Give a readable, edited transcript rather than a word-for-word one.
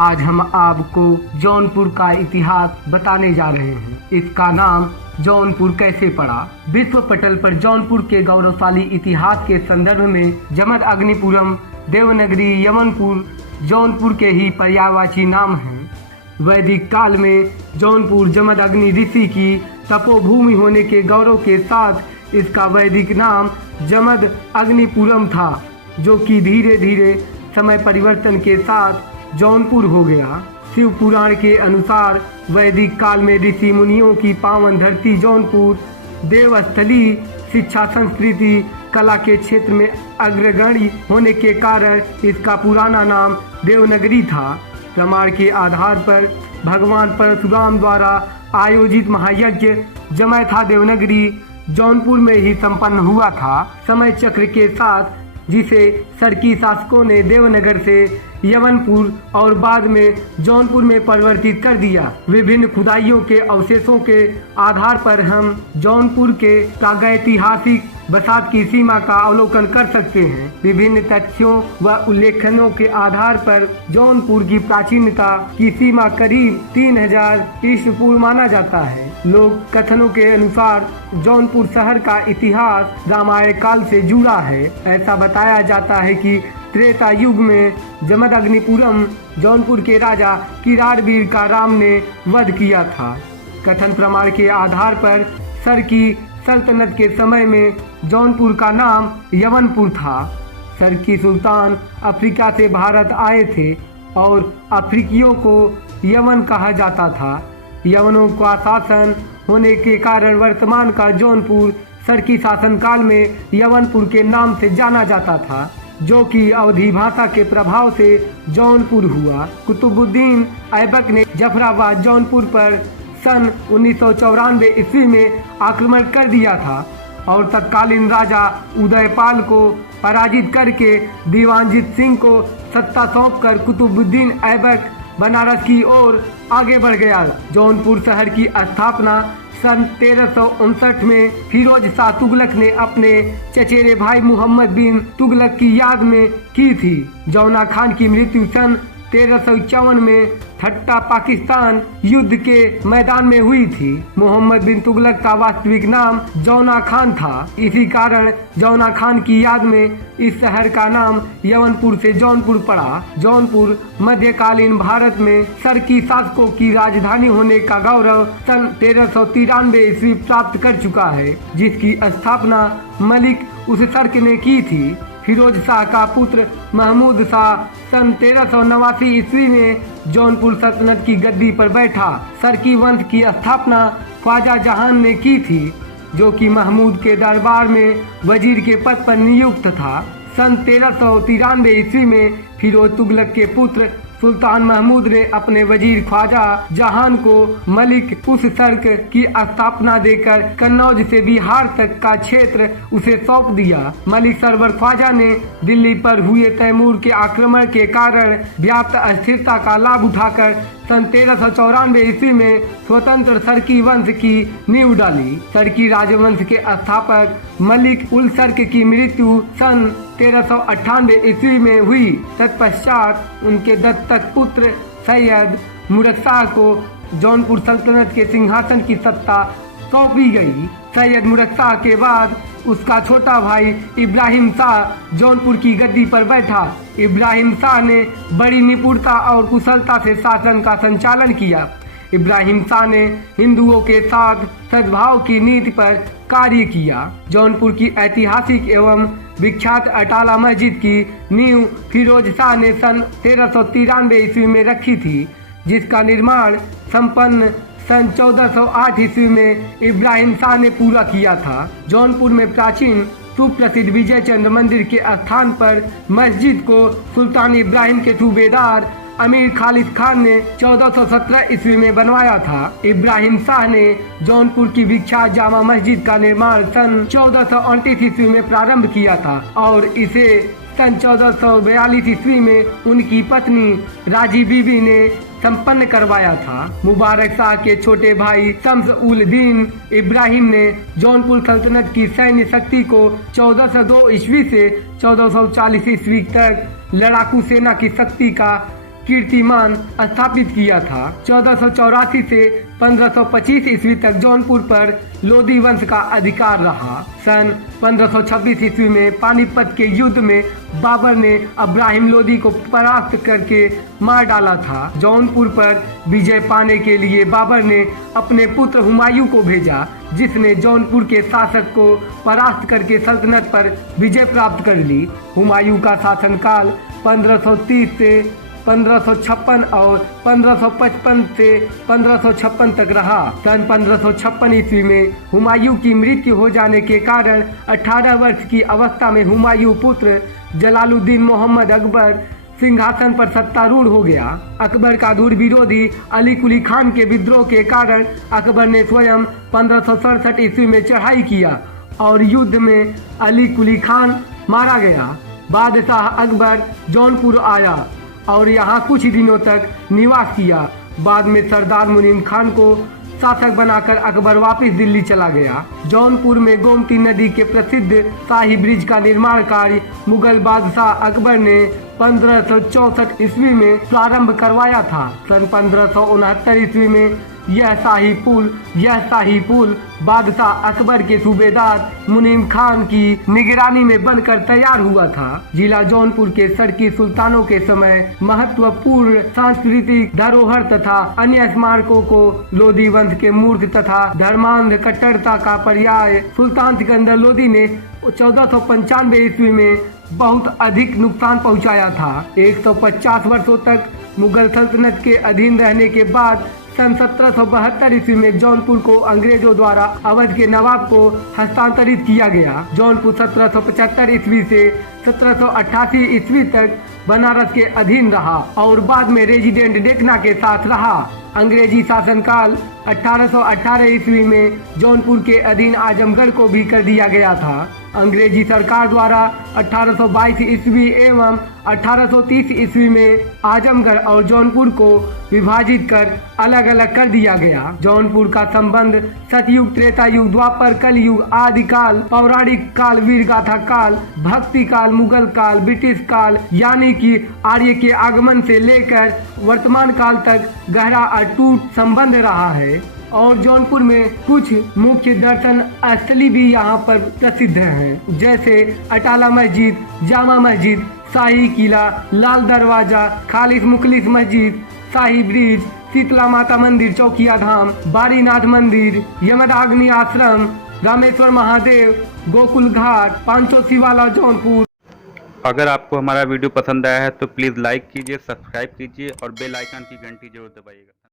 आज हम आपको जौनपुर का इतिहास बताने जा रहे हैं। इसका नाम जौनपुर कैसे पड़ा। विश्व पटल पर जौनपुर के गौरवशाली इतिहास के संदर्भ में जमदग्निपुरम, देवनागरी, यवनपुर जौनपुर के ही पर्यायवाची नाम हैं। वैदिक काल में जौनपुर जमदग्नि ऋषि की तपोभूमि होने के गौरव के साथ इसका वैदिक नाम जमदग्निपुरम था, जो कि धीरे धीरे समय परिवर्तन के साथ जौनपुर हो गया। शिव पुराण के अनुसार वैदिक काल में ऋषि मुनियों की पावन धरती जौनपुर देवस्थली, शिक्षा, संस्कृति, कला के क्षेत्र में अग्रगणी होने के कारण इसका पुराना नाम देवनागरी था। प्रमाण के आधार पर भगवान परशुराम द्वारा आयोजित महायज्ञ जमैथा देवनागरी जौनपुर में ही संपन्न हुआ था। समय चक्र के साथ जिसे सरकी शासकों ने देवनगर से यवनपुर और बाद में जौनपुर में परिवर्तित कर दिया। विभिन्न खुदाइयों के अवशेषों के आधार पर हम जौनपुर के प्रागैतिहासिक बसात की सीमा का अवलोकन कर सकते हैं। विभिन्न तथ्यों व उल्लेखनों के आधार पर जौनपुर की प्राचीनता की सीमा करीब 3000 ईस्वी पूर्व माना जाता है। लोक कथनों के अनुसार जौनपुर शहर का इतिहास रामायण काल से जुड़ा है। ऐसा बताया जाता है कि त्रेता युग में जमदग्निपुरम जौनपुर के राजा किराड़वीर का राम ने वध किया था। कथन प्रमाण के आधार पर सरकी सल्तनत के समय में जौनपुर का नाम यवनपुर था। सरकी सुल्तान अफ्रीका से भारत आए थे और अफ्रीकियों को यवन कहा जाता था। यवनों का शासन होने के कारण वर्तमान का जौनपुर सरकी शासनकाल में यवनपुर के नाम से जाना जाता था, जो कि अवधी भाषा के प्रभाव से जौनपुर हुआ। कुतुबुद्दीन ऐबक ने जफराबाद जौनपुर पर सन 1994 ईस्वी में आक्रमण कर दिया था और तत्कालीन राजा उदयपाल को पराजित करके दीवानजीत सिंह को सत्ता सौंपकर कुतुबुद्दीन ऐबक बनारस की ओर आगे बढ़ गया। जौनपुर शहर की स्थापना सन 1359 में फिरोज शाह तुगलक ने अपने चचेरे भाई मोहम्मद बिन तुगलक की याद में की थी। जौना खान की मृत्यु सन 1351 में ठट्टा पाकिस्तान युद्ध के मैदान में हुई थी। मोहम्मद बिन तुगलक का वास्तविक नाम जौना खान था। इसी कारण जौना खान की याद में इस शहर का नाम यवनपुर से जौनपुर पड़ा। जौनपुर मध्यकालीन भारत में सरकी शासकों की राजधानी होने का गौरव सन 1393 ईस्वी प्राप्त कर चुका है, जिसकी स्थापना मलिक उस सर्क ने की थी। फिरोज शाह का पुत्र महमूद शाह सन 1389 ईस्वी में जौनपुर सल्तनत की गद्दी पर बैठा। सरकी वंश की स्थापना ख्वाजा जहान ने की थी, जो कि महमूद के दरबार में वजीर के पद पर नियुक्त था। सन 1393 ईस्वी में फिरोज तुगलक के पुत्र सुल्तान महमूद ने अपने वजीर ख्वाजा जहान को मलिक उस सर्क की स्थापना देकर कन्नौज से बिहार तक का क्षेत्र उसे सौंप दिया। मलिक सरवर ख्वाजा ने दिल्ली पर हुए तैमूर के आक्रमण के कारण व्याप्त अस्थिरता का लाभ उठाकर सन 1394 ईस्वी में स्वतंत्र सरकी वंश की नींव डाली। सरकी राजवंश के स्थापक मलिक उल सर्क की मृत्यु सन 1398 ईस्वी में हुई। तत्पश्चात उनके दत्तक पुत्र सैयद मुराद शाह को जौनपुर सल्तनत के सिंहासन की सत्ता सौंपी गई। सैयद मुराद शाह के बाद उसका छोटा भाई इब्राहिम शाह जौनपुर की गद्दी पर बैठा। इब्राहिम शाह ने बड़ी निपुणता और कुशलता से शासन का संचालन किया। इब्राहिम शाह ने हिंदुओं के साथ सद्भाव की नीति पर कार्य किया। जौनपुर की ऐतिहासिक एवं विख्यात अटाला मस्जिद की नींव फिरोज शाह ने सन 1393 ईस्वी में रखी थी, जिसका निर्माण संपन्न सन 1408 ईस्वी में इब्राहिम शाह ने पूरा किया था। जौनपुर में प्राचीन सुप्रसिद्ध विजय चंद्र मंदिर के स्थान पर मस्जिद को सुल्तान इब्राहिम के सूबेदार अमीर खालिद खान ने 1417 ईस्वी में बनवाया था। इब्राहिम शाह ने जौनपुर की विख्यात जामा मस्जिद का निर्माण सन 1429 ईस्वी में प्रारंभ किया था और इसे सन 1442 ईस्वी में उनकी पत्नी राजी बीबी ने संपन्न करवाया था। मुबारक शाह के छोटे भाई शम्स उल दीन इब्राहिम ने जौनपुर सल्तनत की सैन्य शक्ति को 1402 ईस्वी से 1440 ईस्वी तक लड़ाकू सेना की शक्ति का कीर्तिमान स्थापित किया था। 1484 से 1525 ईस्वी तक जौनपुर पर लोधी वंश का अधिकार रहा। सन 1526 ईस्वी में पानीपत के युद्ध में बाबर ने इब्राहिम लोधी को परास्त करके मार डाला था। जौनपुर पर विजय पाने के लिए बाबर ने अपने पुत्र हुमायूं को भेजा, जिसने जौनपुर के शासक को परास्त करके सल्तनत पर विजय प्राप्त कर ली। हुमायूं का शासनकाल 1530 से 1556 और 1555 से 1556 तक रहा। सन 1556 ईस्वी में हुमायूं की मृत्यु हो जाने के कारण 18 वर्ष की अवस्था में हुमायूं पुत्र जलालुद्दीन मोहम्मद अकबर सिंहासन पर सत्तारूढ़ हो गया। अकबर का दूर विरोधी अली कुली खान के विद्रोह के कारण अकबर ने स्वयं 1567 ईस्वी में चढ़ाई किया और युद्ध में अली कुली खान मारा गया। बादशाह अकबर जौनपुर आया और यहाँ कुछ दिनों तक निवास किया। बाद में सरदार मुनीम खान को शासक बनाकर अकबर वापस दिल्ली चला गया। जौनपुर में गोमती नदी के प्रसिद्ध शाही ब्रिज का निर्माण कार्य मुगल बादशाह अकबर ने 1564 ईस्वी में प्रारंभ करवाया था। सन 1569 ईस्वी में यह शाही पुल बादशाह अकबर के सूबेदार मुनीम खान की निगरानी में बनकर तैयार हुआ था। जिला जौनपुर के सरकी सुल्तानों के समय महत्वपूर्ण सांस्कृतिक धरोहर तथा अन्य स्मारकों को लोधी वंश के मूर्ख तथा धर्मांध कट्टरता का पर्याय सुल्तान सिकंदर लोधी ने 1495 ईस्वी में बहुत अधिक नुकसान पहुंचाया था। 150 वर्षों तक मुगल सल्तनत के अधीन रहने के बाद सन 1772 ईस्वी में जौनपुर को अंग्रेजों द्वारा अवध के नवाब को हस्तांतरित किया गया। जौनपुर 1775 ईस्वी से 1788 ईस्वी तक बनारस के अधीन रहा और बाद में रेजिडेंट डेकना के साथ रहा। अंग्रेजी शासनकाल 1818 ईस्वी में जौनपुर के अधीन आजमगढ़ को भी कर दिया गया था। अंग्रेजी सरकार द्वारा 1822 ईस्वी एवं 1830 ईस्वी में आजमगढ़ और जौनपुर को विभाजित कर अलग अलग कर दिया गया। जौनपुर का संबंध सतयुग, त्रेता युग, द्वापर, कलयुग, आदि काल, पौराणिक काल, वीर गाथा काल, भक्ति काल, मुगल काल, ब्रिटिश काल यानी कि आर्य के आगमन से लेकर वर्तमान काल तक गहरा अटूट संबंध रहा है। और जौनपुर में कुछ मुख्य दर्शन स्थली भी यहाँ पर प्रसिद्ध हैं, जैसे अटाला मस्जिद, जामा मस्जिद, शाही किला, लाल दरवाजा, खालिस मुखलिस मस्जिद, शाही ब्रिज, शीतला माता मंदिर, चौकिया धाम, बारीनाथ मंदिर, यमराग्नि आश्रम, रामेश्वर महादेव, गोकुल घाट, 500 शिवाला जौनपुर। अगर आपको हमारा वीडियो पसंद आया है तो प्लीज़ लाइक कीजिए, सब्सक्राइब कीजिए और बेल आइकन की घंटी जरूर दबाइएगा।